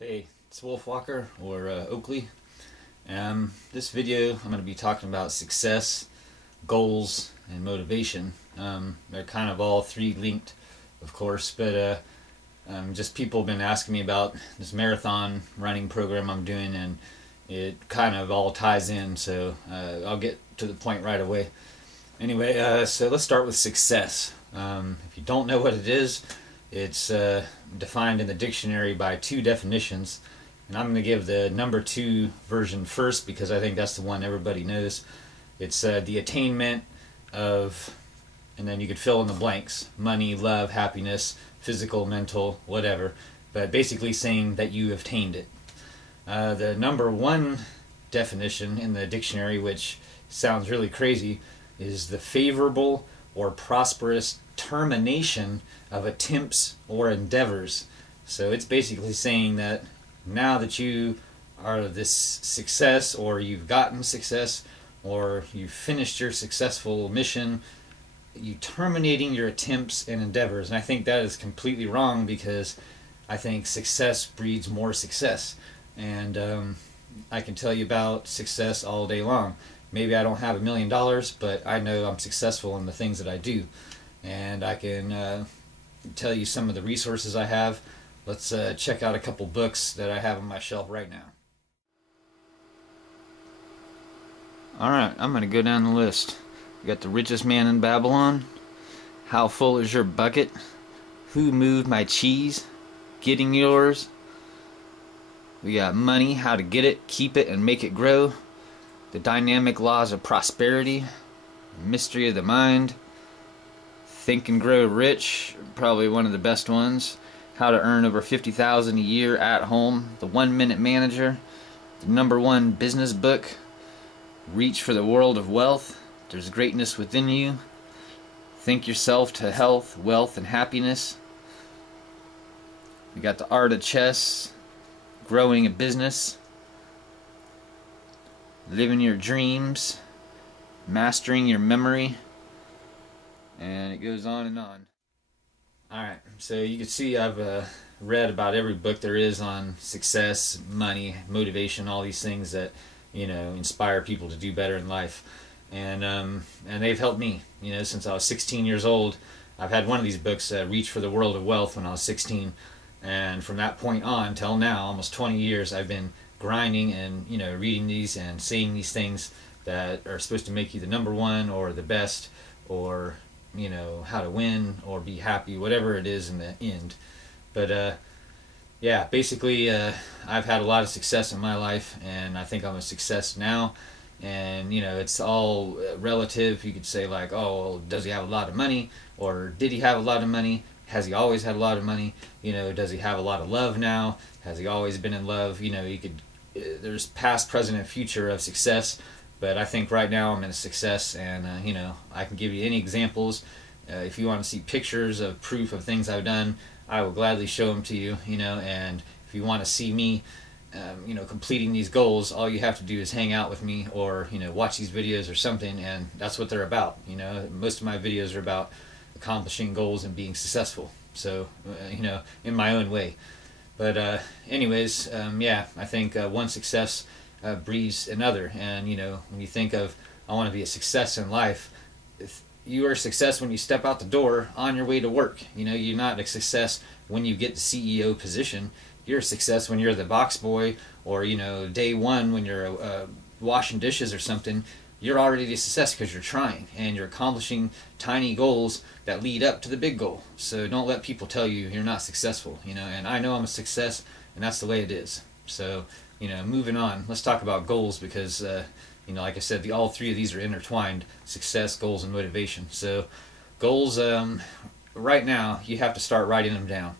Hey, it's Wolf Walker or Oakley. This video I'm going to be talking about success, goals, and motivation. They're kind of all three linked, of course, but just people have been asking me about this marathon running program I'm doing, and it kind of all ties in, so I'll get to the point right away. Anyway, so let's start with success. If you don't know what it is, it's defined in the dictionary by two definitions, and I'm going to give the number two version first because I think that's the one everybody knows. It's the attainment of, and then you could fill in the blanks: money, love, happiness, physical, mental, whatever, but basically saying that you have attained it. The number one definition in the dictionary, which sounds really crazy, is the favorable or prosperous termination of attempts or endeavors. So it's basically saying that now that you are this success, or you've gotten success, or you've finished your successful mission, you terminating your attempts and endeavors. And I think that is completely wrong, because I think success breeds more success. And I can tell you about success all day long. Maybe I don't have $1 million, but I know I'm successful in the things that I do. And I can tell you some of the resources I have. Let's check out a couple books that I have on my shelf right now. Alright, I'm going to go down the list. We got The Richest Man in Babylon, How Full Is Your Bucket, Who Moved My Cheese, Getting Yours. We got Money, How to Get It, Keep It, and Make It Grow, The Dynamic Laws of Prosperity, Mystery of the Mind, Think and Grow Rich, probably one of the best ones, How to Earn Over $50,000 a Year at Home, The 1 Minute Manager, the number one business book, Reach for the World of Wealth, There's Greatness Within You, Think Yourself to Health, Wealth, and Happiness. We got The Art of Chess, Growing a Business, Living Your Dreams, Mastering Your Memory, and it goes on and on. Alright, so you can see I've read about every book there is on success, money, motivation, all these things that, you know, inspire people to do better in life. And they've helped me, you know, since I was 16 years old. I've had one of these books, Reach for the World of Wealth, when I was 16. And from that point on till now, almost 20 years, I've been grinding and, you know, reading these and saying these things that are supposed to make you the number one or the best, or, you know, how to win or be happy, whatever it is in the end. But yeah, basically I've had a lot of success in my life, and I think I'm a success now. And, you know, it's all relative. You could say, like, oh, well, does he have a lot of money, or did he have a lot of money? Has he always had a lot of money? You know, does he have a lot of love now? Has he always been in love? You know, you could, there's past, present, and future of success. But I think right now I'm in a success, and you know, I can give you any examples. If you want to see pictures of proof of things I've done, I will gladly show them to you. You know, and if you want to see me, you know, completing these goals, all you have to do is hang out with me, or, you know, watch these videos or something, and that's what they're about. You know, most of my videos are about accomplishing goals and being successful. So, you know, in my own way. But anyways, yeah, I think one success breeds another. And, you know, when you think of, I want to be a success in life, if you are a success when you step out the door on your way to work. You know, you're not a success when you get the CEO position. You're a success when you're the box boy, or, you know, day one when you're washing dishes or something. You're already a success because you're trying and you're accomplishing tiny goals that lead up to the big goal. So don't let people tell you you're not successful, you know. And I know I'm a success, and that's the way it is. So, you know, moving on, let's talk about goals, because you know, like I said, all three of these are intertwined: success, goals, and motivation. So goals, right now you have to start writing them down.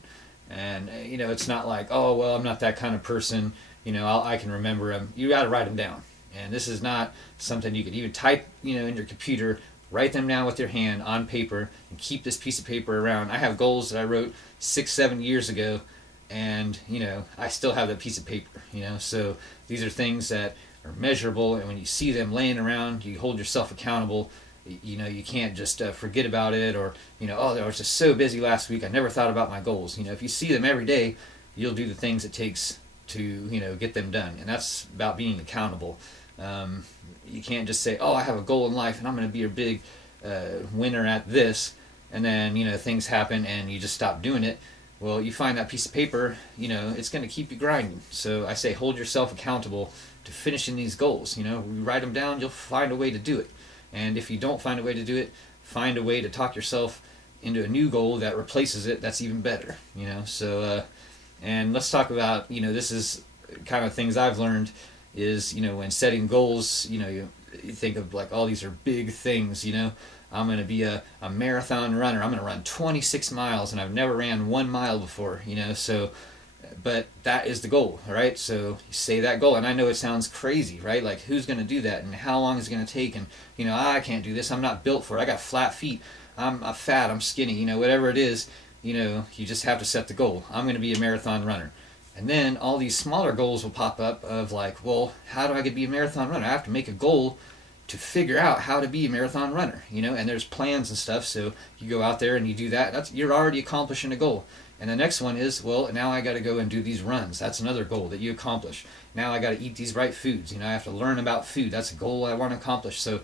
And you know, it's not like, oh, well, I'm not that kind of person, you know, I can remember them. You got to write them down. And this is not something you could even type, you know, in your computer. Write them down with your hand on paper, and keep this piece of paper around. I have goals that I wrote 6-7 years ago, and, you know, I still have that piece of paper, you know. So these are things that are measurable, and when you see them laying around, you hold yourself accountable. You know, you can't just forget about it, or, you know, oh, I was just so busy last week, I never thought about my goals. You know, if you see them every day, you'll do the things it takes to, you know, get them done. And that's about being accountable. You can't just say, oh, I have a goal in life and I'm going to be a big winner at this, and then, you know, things happen and you just stop doing it. Well, you find that piece of paper, you know, it's going to keep you grinding. So I say hold yourself accountable to finishing these goals. You know, you write them down, you'll find a way to do it. And if you don't find a way to do it, find a way to talk yourself into a new goal that replaces it that's even better, you know. So and let's talk about, you know, this is kind of things I've learned is, you know, when setting goals, you know, you think of like, oh, these are big things, you know. I'm going to be a marathon runner. I'm going to run 26 miles, and I've never ran 1 mile before, you know. So, but that is the goal, right? So you say that goal, and I know it sounds crazy, right? Like, who's going to do that, and how long is it going to take? And, you know, I can't do this. I'm not built for it. I got flat feet. I'm fat. I'm skinny. You know, whatever it is, you know, you just have to set the goal. I'm going to be a marathon runner. And then all these smaller goals will pop up of like, well, how do I get to be a marathon runner? I have to make a goal to figure out how to be a marathon runner, you know, and there's plans and stuff. So you go out there and you do that. You're already accomplishing a goal. And the next one is, well, now I got to go and do these runs. That's another goal that you accomplish. Now I got to eat these right foods. You know, I have to learn about food. That's a goal I want to accomplish. So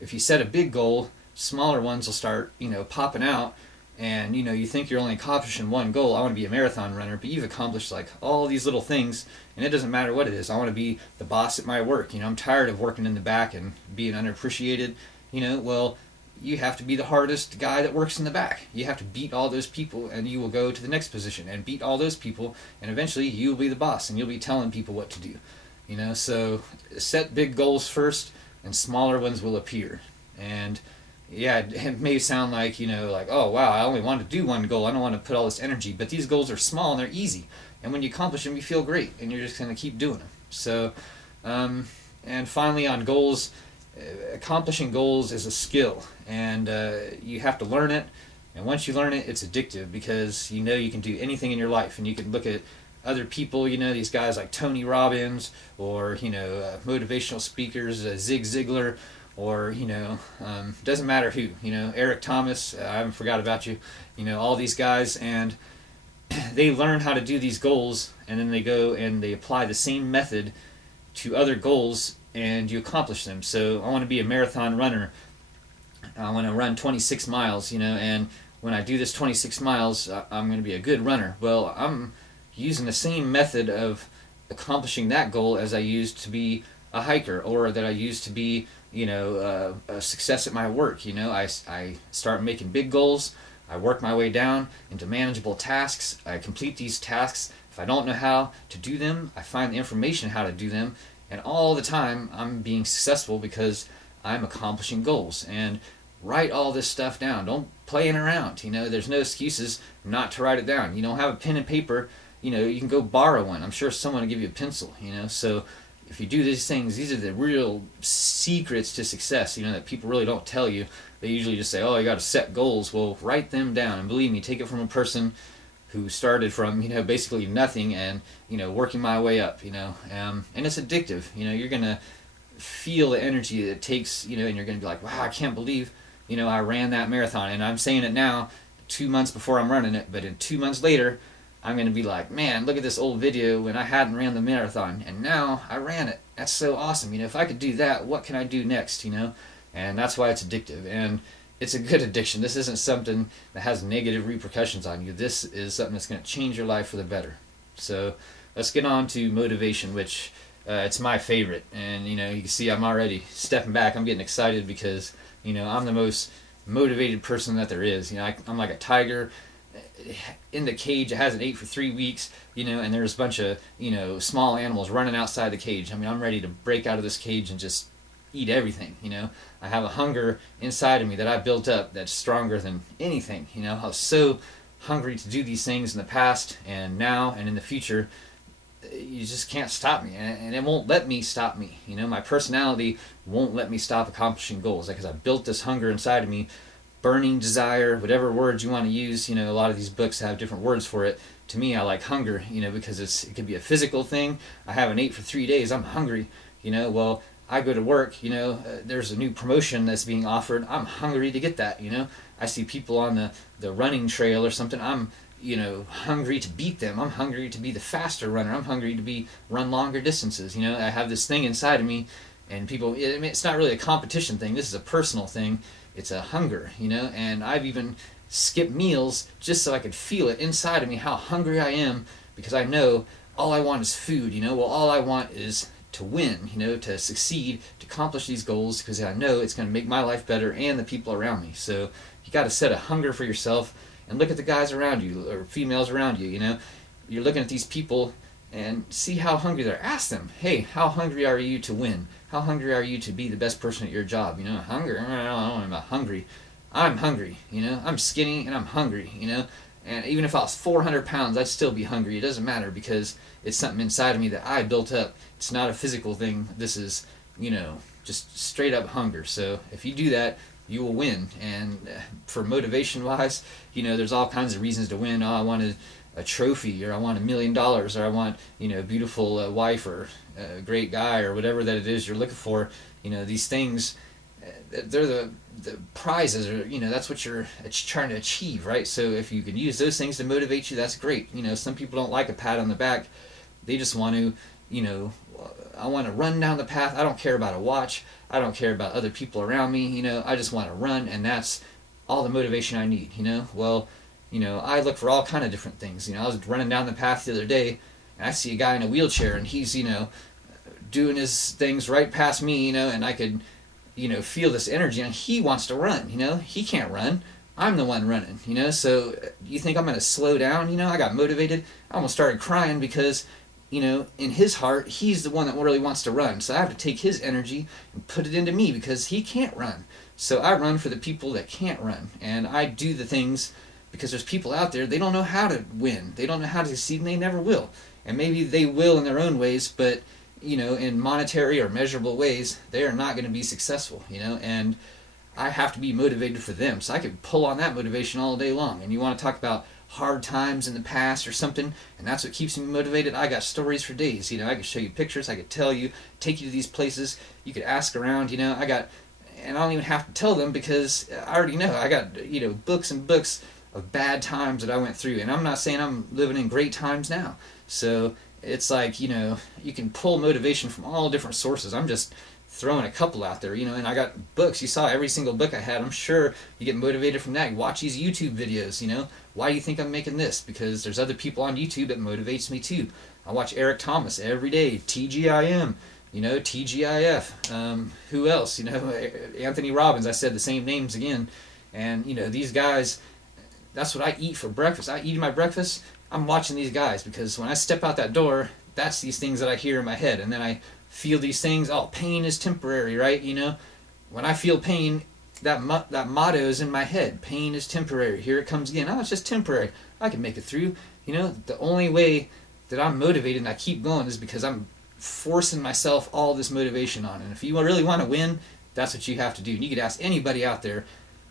if you set a big goal, smaller ones will start, you know, popping out. And, you know, you think you're only accomplishing one goal. I want to be a marathon runner, but you've accomplished like all these little things, and it doesn't matter what it is. I want to be the boss at my work. You know, I'm tired of working in the back and being underappreciated. You know, well, you have to be the hardest guy that works in the back. You have to beat all those people, and you will go to the next position and beat all those people, and eventually you'll be the boss, and you'll be telling people what to do. You know, so set big goals first, and smaller ones will appear. And yeah, it may sound like, you know, like, oh, wow, I only want to do one goal. I don't want to put all this energy. But these goals are small and they're easy. And when you accomplish them, you feel great. And you're just going to keep doing them. So, and finally on goals, accomplishing goals is a skill. And you have to learn it. And once you learn it, it's addictive because you know you can do anything in your life. And you can look at other people, you know, these guys like Tony Robbins or, you know, motivational speakers, Zig Ziglar, or, you know, doesn't matter who, you know, Eric Thomas, I haven't forgot about you, you know, all these guys, and they learn how to do these goals, and then they go and they apply the same method to other goals, and you accomplish them. So I want to be a marathon runner. I want to run 26 miles, you know, and when I do this 26 miles, I'm going to be a good runner. Well, I'm using the same method of accomplishing that goal as I used to be a hiker, or that I used to be, you know, a success at my work. You know, I start making big goals. I work my way down into manageable tasks. I complete these tasks. If I don't know how to do them, I find the information how to do them. And all the time, I'm being successful because I'm accomplishing goals. And write all this stuff down. Don't playing around. You know, there's no excuses not to write it down. You don't have a pen and paper. You know, you can go borrow one. I'm sure someone will give you a pencil. You know, so if you do these things, these are the real secrets to success, you know, that people really don't tell you. They usually just say, oh, you got to set goals. Well, write them down. And believe me, take it from a person who started from, you know, basically nothing and, you know, working my way up, you know. And it's addictive. You know, you're going to feel the energy that it takes, you know, and you're going to be like, wow, I can't believe, you know, I ran that marathon. And I'm saying it now 2 months before I'm running it, but in 2 months later, I'm going to be like, man, look at this old video when I hadn't ran the marathon, and now I ran it. That's so awesome. You know, if I could do that, what can I do next, you know? And that's why it's addictive. And it's a good addiction. This isn't something that has negative repercussions on you. This is something that's going to change your life for the better. So let's get on to motivation, which it's my favorite. And, you know, you can see I'm already stepping back. I'm getting excited because, you know, I'm the most motivated person that there is. You know, I'm like a tiger in the cage. It hasn't ate for 3 weeks, you know, and there's a bunch of, you know, small animals running outside the cage. I mean, I'm ready to break out of this cage and just eat everything, you know. I have a hunger inside of me that I built up that's stronger than anything, you know. I was so hungry to do these things in the past and now and in the future. You just can't stop me, and it won't let me stop me, you know. My personality won't let me stop accomplishing goals because I built this hunger inside of me, burning desire, whatever words you want to use. You know, a lot of these books have different words for it. To me, I like hunger, you know, because it could be a physical thing. I haven't ate for 3 days. I'm hungry, you know. Well, I go to work, you know, there's a new promotion that's being offered. I'm hungry to get that, you know. I see people on the running trail or something. I'm you know, hungry to beat them. I'm hungry to be the faster runner. I'm hungry to run longer distances. You know, I have this thing inside of me, and people, I mean, it's not really a competition thing. This is a personal thing. It's a hunger, you know, and I've even skipped meals just so I could feel it inside of me, how hungry I am, because I know all I want is food, you know. Well, all I want is to win, you know, to succeed, to accomplish these goals, because I know it's going to make my life better and the people around me. So you got to set a hunger for yourself, and look at the guys around you, or females around you, you know. You're looking at these people and see how hungry they're. Ask them, hey, how hungry are you to win? How hungry are you to be the best person at your job? You know, hunger, I don't know, I'm not hungry. I'm hungry, you know. I'm skinny and I'm hungry, you know. And even if I was 400 pounds, I'd still be hungry. It doesn't matter, because it's something inside of me that I built up. It's not a physical thing. This is, you know, just straight up hunger. So if you do that, you will win. And for motivation wise, you know, there's all kinds of reasons to win. Oh, I want a trophy, or I want $1 million, or I want, you know, a beautiful wife, or a great guy, or whatever that it is you're looking for. You know, these things, they're the prizes, or, you know, that's what you're trying to achieve, right? So if you can use those things to motivate you, that's great. You know, some people don't like a pat on the back. They just want to, you know, I want to run down the path. I don't care about a watch. I don't care about other people around me. You know, I just want to run, and that's all the motivation I need, you know. Well, you know, I look for all kind of different things. You know, I was running down the path the other day, and I see a guy in a wheelchair, and he's, you know, doing his things right past me, you know, and I could, you know, feel this energy, and he wants to run, you know. He can't run. I'm the one running, you know. So you think I'm going to slow down? You know, I got motivated. I almost started crying, because, you know, in his heart, he's the one that really wants to run. So I have to take his energy and put it into me, because he can't run. So I run for the people that can't run, and I do the things because there's people out there, they don't know how to win. They don't know how to succeed, and they never will. And maybe they will in their own ways, but, you know, in monetary or measurable ways, they are not going to be successful, you know. And I have to be motivated for them. So I could pull on that motivation all day long. And you want to talk about hard times in the past or something, and that's what keeps me motivated, I got stories for days. You know, I could show you pictures, I could tell you, take you to these places, you could ask around, you know. And I don't even have to tell them, because I already know. I got, you know, books and books of bad times that I went through, and I'm not saying I'm living in great times now. So it's like, you know, you can pull motivation from all different sources. I'm just throwing a couple out there, you know. And I got books. You saw every single book I had. I'm sure you get motivated from that. You watch these YouTube videos, you know. Why do you think I'm making this? Because there's other people on YouTube that motivates me too. I watch Eric Thomas every day, TGIM, you know, TGIF. Who else? You know, Anthony Robbins. I said the same names again. And, you know, these guys, that's what I eat for breakfast. I eat my breakfast, I'm watching these guys, because when I step out that door, that's these things that I hear in my head. And then I feel these things, oh, pain is temporary, right? You know, when I feel pain, that motto is in my head. Pain is temporary. Here it comes again. Oh, it's just temporary. I can make it through. You know, the only way that I'm motivated and I keep going is because I'm forcing myself all this motivation on. And if you really want to win, that's what you have to do. And you could ask anybody out there,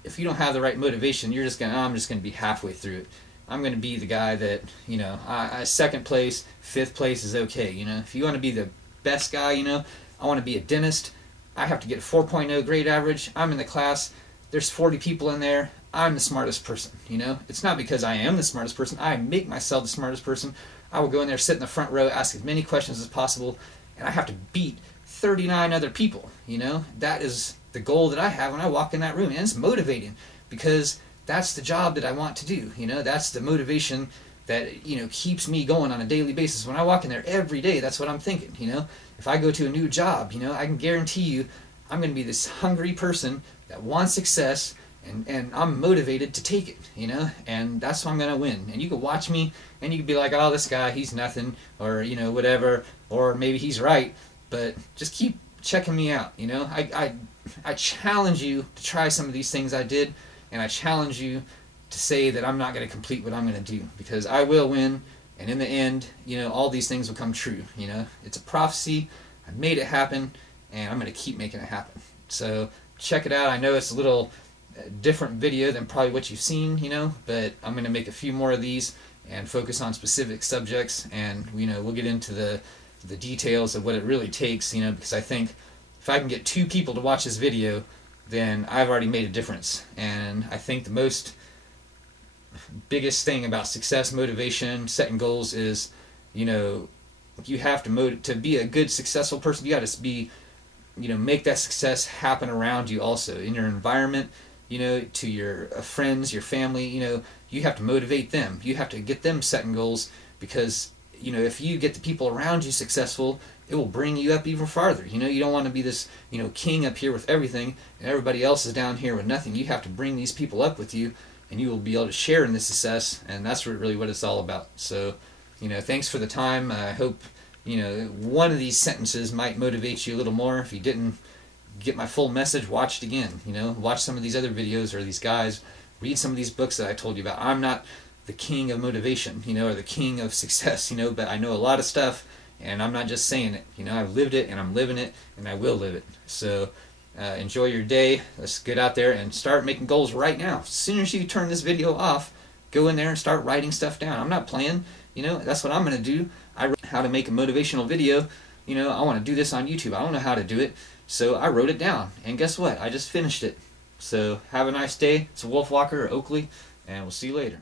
if you don't have the right motivation, you're just going, oh, I'm just going to be halfway through it. I'm going to be the guy that, you know, second place, fifth place is okay. You know, if you want to be the best guy, you know, I want to be a dentist. I have to get a 4.0 grade average. I'm in the class. There's 40 people in there. I'm the smartest person, you know. It's not because I am the smartest person. I make myself the smartest person. I will go in there, sit in the front row, ask as many questions as possible, and I have to beat 39 other people, you know. That is the goal that I have when I walk in that room, and it's motivating, because that's the job that I want to do, you know. That's the motivation that, you know, keeps me going on a daily basis. When I walk in there every day, that's what I'm thinking, you know. If I go to a new job, you know, I can guarantee you I'm going to be this hungry person that wants success, and I'm motivated to take it, you know, and that's why I'm going to win. And you can watch me, and you can be like, oh, this guy, he's nothing, or, you know, whatever, or maybe he's right, but just keep checking me out, you know. I challenge you to try some of these things I did, and I challenge you to say that I'm not going to complete what I'm going to do, because I will win, and in the end, you know, all these things will come true, you know. It's a prophecy. I made it happen, and I'm going to keep making it happen. So check it out. I know it's a little different video than probably what you've seen, you know, but I'm going to make a few more of these and focus on specific subjects, and, you know, we'll get into the details of what it really takes, you know, because I think if I can get 2 people to watch this video, then I've already made a difference. And I think the most biggest thing about success, motivation, setting goals is, you know, you have to be a good successful person. You got to be, you know, make that success happen around you also in your environment, you know, to your friends, your family. You know, you have to motivate them. You have to get them setting goals, because, you know, if you get the people around you successful, it will bring you up even farther. You know, you don't want to be this, you know, king up here with everything and everybody else is down here with nothing. You have to bring these people up with you, and you will be able to share in the success, and that's really what it's all about. So, you know, thanks for the time. I hope, you know, one of these sentences might motivate you a little more. If you didn't get my full message, watch it again. You know, watch some of these other videos, or these guys, read some of these books that I told you about. I'm not the king of motivation, you know, or the king of success, you know, but I know a lot of stuff, and I'm not just saying it. You know, I've lived it, and I'm living it, and I will live it. So enjoy your day. Let's get out there and start making goals right now. As soon as you turn this video off, go in there and start writing stuff down. I'm not playing. You know, that's what I'm going to do. I wrote how to make a motivational video. You know, I want to do this on YouTube. I don't know how to do it. So I wrote it down. And guess what? I just finished it. So have a nice day. It's Wolf Walker or Oakley, and we'll see you later.